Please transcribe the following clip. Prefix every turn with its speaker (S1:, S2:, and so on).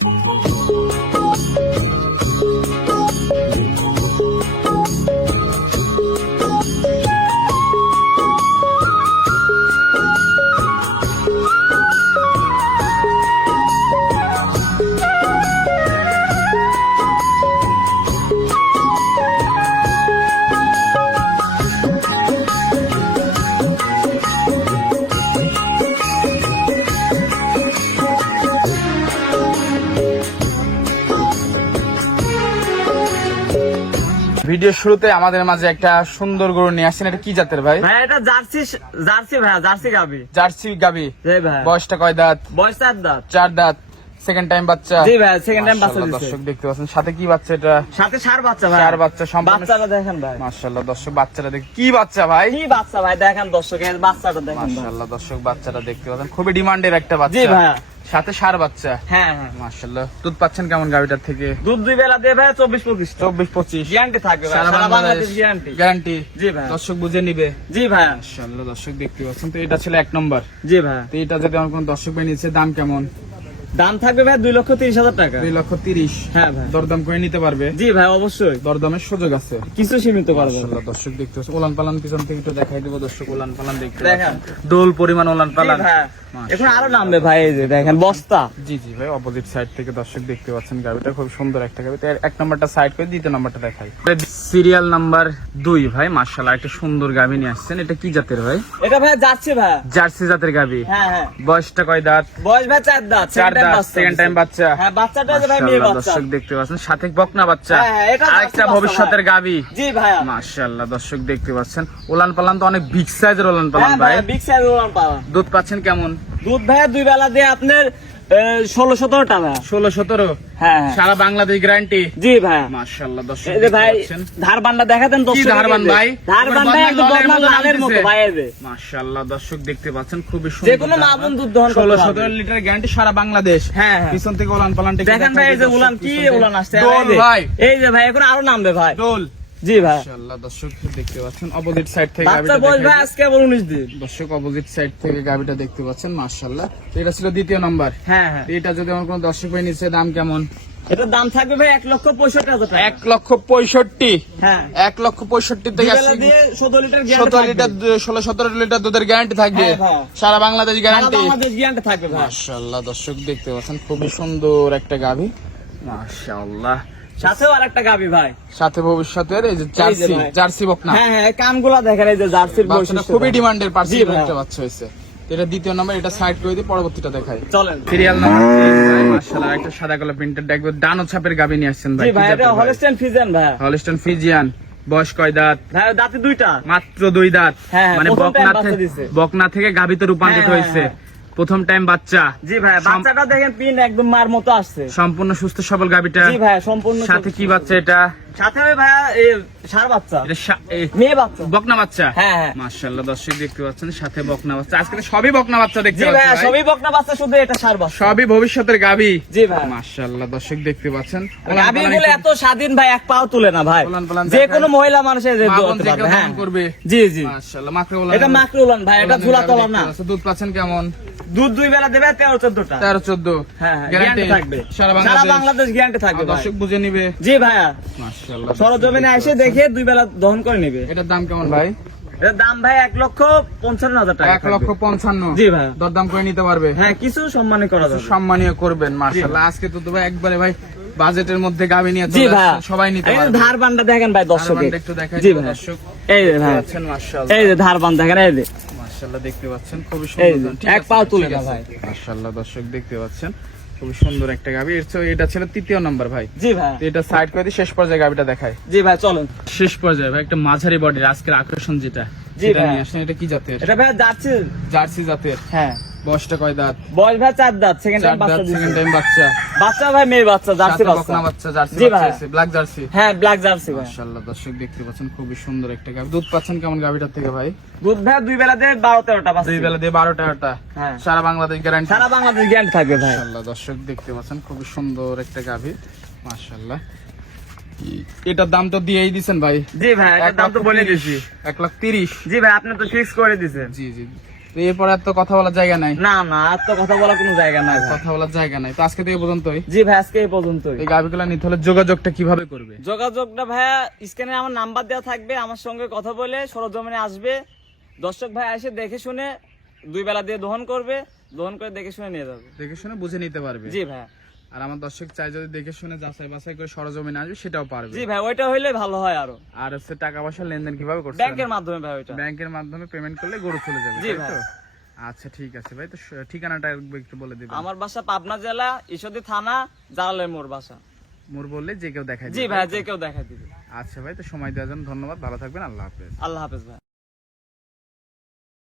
S1: Thank you. Video শুরুতে আমাদের মাঝে একটা সুন্দর গরু নিয়ে আসছেন। এটা কি জাতের ভাই?
S2: ভাই এটা জার্সি জার্সি ভাই জার্সি গাবি।
S1: জার্সি গাবি।
S2: জি ভাই।
S1: বয়সটা কয় দাঁত?
S2: বয়স চার দাঁত।
S1: চার দাঁত। সেকেন্ড টাইম বাচ্চা।
S2: জি ভাই সেকেন্ড টাইম বাচ্চা
S1: দর্শক দেখতে পাচ্ছেন। সাথে কি বাচ্চা এটা?
S2: সাথে সার বাচ্চা ভাই।
S1: চার বাচ্চা সম্পূর্ণ
S2: বাচ্চাটা দেখেন ভাই।
S1: মাশাআল্লাহ দর্শক বাচ্চাটা দেখ কি বাচ্চা ভাই?
S2: কি বাচ্চা ভাই দেখেন দর্শক এর বাচ্চাটা দেখেন
S1: মাশাআল্লাহ দর্শক বাচ্চাটা দেখতে পাচ্ছেন। খুবই ডিমান্ডের একটা
S2: জি
S1: বাচ্চা
S2: ভাই।
S1: সাথে সার বাচ্চা।
S2: হ্যাঁ হ্যাঁ।
S1: মাশাআল্লাহ। দুধ পাচ্ছেন কেমন গাবিটার থেকে?
S2: দুধ দুই বেলা ভাই চব্বিশ পঁচিশ।
S1: চব্বিশ পঁচিশ।
S2: গ্যারান্টি থাকবে
S1: সারা বাংলাদেশ
S2: গ্যারান্টি।
S1: গ্যারান্টি।
S2: জি ভাই।
S1: দর্শক বুঝে নিবে।
S2: জি ভাই।
S1: মাশাআল্লাহ দর্শক দেখতে পাচ্ছেন তো এটা ছিল এক নম্বর।
S2: জি ভাই।
S1: তো এটা যদি আমার কোন দর্শক ভাই নিচ্ছে দাম কেমন?
S2: দাম থাকবে ভাই দুই লক্ষ তিরিশ হাজার টাকা।
S1: দুই লক্ষ তিরিশ।
S2: হ্যাঁ ভাই।
S1: দরদাম করে নিতে পারবে।
S2: জি ভাই অবশ্যই।
S1: দরদামের সুযোগ আছে।
S2: কিছু সীমিত করবে
S1: মাশাআল্লাহ, দর্শক দেখতে পাচ্ছেন। ওলান পালান পিছন থেকে একটু দেখাই দেবো দর্শক ওলান পালান দেখতে
S2: দেখেন।
S1: পাচ্ছেন। দোল পরিমাণ ওলান পালান।
S2: এখন আরও নামবে ভাই এই যে দেখেন বস্তা।
S1: জি জি ভাই অপোজিট সাইড থেকে দর্শক দেখতে পাচ্ছেন গাড়িটা খুব সুন্দর একটা গাড়ি। এক নাম্বারটা সাইড করে দ্বিতীয় নাম্বারটা দেখাই। সিরিয়াল নাম্বার দুই ভাই মার্শাল্লাহ একটা সুন্দর গাভি নিয়ে আসছেন। এটা কি জাতের ভাই?
S2: এটা ভাই যাচ্ছে ভাই।
S1: জার্সি জাতের গাভি
S2: হ্যাঁ হ্যাঁ।
S1: বয়সটা কয় দাঁত?
S2: বয়স ভাই চার দাঁত
S1: চার দাঁত সেকেন্ড টাইম বাচ্চা।
S2: হ্যাঁ বাচ্চাটা ভাই মেয়ে বাচ্চা।
S1: দর্শক দেখতে পাচ্ছেন সাথে বকনা বাচ্চা।
S2: হ্যাঁ, হ্যাঁ,
S1: আরেকটা ভবিষ্যতের
S2: ভাই।
S1: গাভি
S2: জি ভাইয়া
S1: মাশাআল্লাহ দর্শক দেখতে পাচ্ছেন। ওলান পালান তো অনেক বিগ সাইজের ওলান পালান
S2: হ্যাঁ
S1: ভাই
S2: ভাই। বিগ সাইজ ওলান পাওয়া
S1: দুধ পাচ্ছেন কেমন?
S2: দুধ ভাইয়া দুই বেলা দিয়ে আপনার ষোলো সতেরো টাকা।
S1: ষোলো সতেরো?
S2: হ্যাঁ।
S1: সারা বাংলাদেশ গ্যারান্টি
S2: জি ভাইয়া।
S1: মাশাআল্লাহ দর্শক
S2: যে ভাই ধার বান্ডা দেখাতেন
S1: ভাই?
S2: ভাই একদম
S1: লালের মতো
S2: ভাই এই
S1: মাশাআল্লাহ দর্শক দেখতে পাচ্ছেন খুবই
S2: যে
S1: সুন্দর
S2: কোনো মাবন দুধ দহন করতে
S1: ষোলো
S2: পারবে।
S1: সতেরো লিটার গ্যারান্টি সারা বাংলাদেশ।
S2: হ্যাঁ হ্যাঁ।
S1: পিছন থেকে উলান পালান
S2: দেখেন ভাই এই যে উলান কি উলান আসছে। যে।
S1: ভাই।
S2: এই যে ভাই এখন আরও নামবে ভাই।
S1: দোল।
S2: জি ভাই।
S1: মাশাআল্লাহ দর্শক দেখতে পাচ্ছেন অপোজিট সাইড থেকে গাবিটা
S2: বয়স ভাই আজকে আবার উনিশ দিন।
S1: দর্শক অপোজিট সাইড থেকে গাবিটা দেখতে পাচ্ছেন মাশাআল্লাহ। এটা ছিল দ্বিতীয় নাম্বার
S2: হ্যাঁ হ্যাঁ।
S1: এটা যদি আমার কোনো দর্শক ভাই দাম কেমন?
S2: এটার দাম থাকবে ভাই এক লক্ষ পঁয়ষট্টি হাজার টাকা।
S1: এক লক্ষ পঁয়ষট্টি।
S2: হ্যাঁ।
S1: এক লক্ষ পঁয়ষট্টি থেকে
S2: বেলা সতেরো লিটার
S1: সতেরো লিটার ষোলো সতেরো লিটার দুধের গ্যারান্টি থাকবে।
S2: হ্যাঁ, হ্যাঁ।
S1: সারা বাংলাদেশ গ্যারান্টি
S2: বাংলাদেশ গ্যারান্টি থাকবে
S1: মাশাআল্লাহ দর্শক দেখতে পাচ্ছেন খুবই সুন্দর একটা গাভি। মাশাআল্লাহ।
S2: সাথেও আর একটা গাবি ভাই।
S1: সাথে ভবিষ্যতের এই যে জার্সি। জার্সি বকনা।
S2: হ্যাঁ হ্যাঁ কানগুলা দেখেন এই যে জার্সির বৈশিষ্ট্য
S1: খুবই ডিমান্ডের
S2: ভাই।
S1: একটা বাচ্চা হয়েছে। এটা দ্বিতীয় নাম্বার এটা সাইড করে দিয়ে পরবর্তীটা দেখাই।
S2: চলেন।
S1: সিরিয়াল নাম্বার মাশাআল্লাহ একটা সাদা কালো প্রিন্টেড দেখব ডানো ছাপের গাবি নিয়ে আসছেন ভাই
S2: জি ভাই এটা হলস্টেন ফিজেন ভাই।
S1: হলস্টন ফিজিয়ান বয়স কয় দাঁত?
S2: দাঁতে দুইটা।
S1: মাত্র দুই দাঁত।
S2: হ্যাঁ, হ্যাঁ,
S1: মানে বকনা থেকে। বকনা থেকে গাবিতে রূপান্তরিত
S2: হ্যাঁ,
S1: হয়েছে।
S2: হ্যাঁ,
S1: প্রথম টাইম বাচ্চা।
S2: জি ভাই বাচ্চাটা দেখেন পিন একদম মার মতো আসছে।
S1: সম্পূর্ণ সুস্থ সবল গাবিটা
S2: জি ভাই সম্পূর্ণ
S1: সাথে কি বাচ্চা এটা?
S2: সাথে ভাইয়া এই সার বাচ্চা।
S1: এটা
S2: মেয়ে বাচ্চা।
S1: বকনা বাচ্চা?
S2: হ্যাঁ হ্যাঁ।
S1: মাশাআল্লাহ দর্শক দেখতে পাচ্ছেন সাথে বকনা বাচ্চা। আজকে সবই বকনা বাচ্চা দেখতে পাচ্ছেন
S2: জি
S1: ভাই।
S2: সবই বকনা বাচ্চা শুধু এটা সার বাচ্চা।
S1: সবই ভবিষ্যতের গাবি
S2: জি ভাই।
S1: মাশাআল্লাহ দর্শক দেখতে পাচ্ছেন।
S2: গাবি গুলো এত স্বাধীন ভাই এক পাও তুলে না ভাই। যে। কোনো মহিলা মানুষের যে
S1: বোন
S2: পারবে হ্যাঁ।
S1: করবে।
S2: জি জি।
S1: মাশাআল্লাহ বলা
S2: এটা মাকড় উলান ভাই এটা ঝুলা তলা না।
S1: দুধ পাচ্ছেন কেমন?
S2: দুধ দুই বেলা দেবে তেরো চোদ্দটা।
S1: তেরো চোদ্দ।
S2: হ্যাঁ হ্যাঁ থাকবে।
S1: সারা বাংলাদেশ
S2: গ্যারান্টি থাকবে
S1: দর্শক বুঝে নিবে।
S2: জি ভাইয়া। সরজমিনে এসে দেখে দুই বেলা দহন করে নেবে।
S1: এটার দাম কেমন ভাই?
S2: এর দাম ভাই এক লক্ষ পঞ্চান্ন হাজার টাকা
S1: এক লক্ষ পঞ্চান্ন।
S2: জি ভাই।
S1: দরদাম করে নিতে পারবে।
S2: হ্যাঁ কিছু সম্মানে করা যাবে।
S1: সম্মানীয় করবেন মাশাআল্লাহ। আজকে তো ভাই একবারে ভাই বাজেটের মধ্যে গাবি নিয়ে
S2: জি ভাই।
S1: সবাই নিতে পারবে।
S2: ধার বান্ডা দেখেন ভাই দর্শকে।
S1: একটু দেখাই
S2: জি ভাই।
S1: দর্শক।
S2: এই যে ভাই। এই যে ধার দেখেন এই যে।
S1: মাশাআল্লাহ দেখতে পাচ্ছেন খুবই সুন্দর
S2: এক পাও তুলে ভাই।
S1: মাশাআল্লাহ দর্শক দেখতে পাচ্ছেন খুবই সুন্দর একটা গাবি এটা ছিল তৃতীয় নাম্বার ভাই।
S2: জি ভাই।
S1: এটা সাইড করে শেষ পর্যায়ে গাবিটা দেখায়
S2: জি ভাই চলুন।
S1: শেষ পর্যায়ে ভাই একটা মাঝারি বডির আজকের আকর্ষণ যেটা
S2: ভাই।
S1: নিয়ে আসেন এটা কি জাতের?
S2: এটা ভাই যাচ্ছে
S1: জার্সি জাতের।
S2: হ্যাঁ।
S1: বয়সটা কয় দাঁত?
S2: বয়স ভাই চার দাঁত সেকেন্ড টাইম বাচ্চা
S1: সেকেন্ড টাইম বাচ্চা।
S2: বাচ্চা ভাই মেয়ে বাচ্চা জার্সি বাচ্চা।
S1: বাচ্চা জার্সি বাচ্চা ব্ল্যাক জার্সি।
S2: হ্যাঁ ব্ল্যাক জার্সি ভাই।
S1: মাশাআল্লাহ দর্শক দেখতে পাচ্ছেন খুবই সুন্দর একটা গাবি। দুধ পাচ্ছেন কেমন গাবিটার থেকে ভাই?
S2: দুধ ভাই দুই বেলা দিয়ে বারো তেরোটা বাচ্চা
S1: দুই বেলা দিয়ে বারোটা আটা
S2: হ্যাঁ।
S1: সারা বাংলাদেশ গ্যারান্টি
S2: সারা বাংলাদেশ গ্যারান্টি থাকবে ভাই।
S1: মাশাআল্লাহ দর্শক দেখতে পাচ্ছেন খুবই সুন্দর একটা গাভী মাশাআল্লাহ। এটার দাম তো দিয়েই দিছেন ভাই।
S2: জি ভাই এটার দাম তো বলে। দিছি
S1: এক লাখ তিরিশ।
S2: জি ভাই আপনি তো ফিক্স করে দিছেন।
S1: জি জি। তো তো এরপরে আর তো কথা বলার জায়গা নাই।
S2: না না আর তো কথা বলার কোনো জায়গা নাই
S1: কথা বলার জায়গা নাই। তো আজকে থেকে পর্যন্তই।
S2: জি ভাই আজকে এই পর্যন্তই।
S1: এই গাভিগুলো নিতে হলে যোগাযোগটা কীভাবে করবে?
S2: যোগাযোগটা ভাইয়া স্ক্যানে আমার নাম্বার দেওয়া থাকবে আমার সঙ্গে কথা বলে সরজমিনে আসবে। দর্শক ভাই এসে দেখে শুনে দুই বেলা দিয়ে দহন করবে দহন করে দেখে শুনে নিয়ে যাবে।
S1: দেখে শুনে বুঝে নিতে পারবে।
S2: জি ভাই।
S1: আর আমার দর্শক চাই যদি দেখে শুনে যাচাই বাছাই করে সরজমিনে আসবে সেটাও পারবে।
S2: জি ভাই ওইটা হইলে ভালো হয় আরও।
S1: আর হচ্ছে টাকা পয়সা লেনদেন কীভাবে করছে
S2: ব্যাংকের মাধ্যমে ভাই ওইটা।
S1: ব্যাংকের মাধ্যমে পেমেন্ট করলে গরু চলে যাবে
S2: জি ভাই।
S1: আচ্ছা ঠিক আছে ভাই তো ঠিকানাটা একটু বলে দিবেন।
S2: আমার বাসা পাবনা জেলা ঈশ্বরদী থানা জালালের মোর বাসা।
S1: মোর বললে যে কেউ দেখাই
S2: জি ভাই যে কেউ দেখা দিবে।
S1: আচ্ছা ভাই তো সময় দেওয়ার জন্য ধন্যবাদ ভালো থাকবেন আল্লাহ হাফেজ।
S2: আল্লাহ হাফেজ ভাই।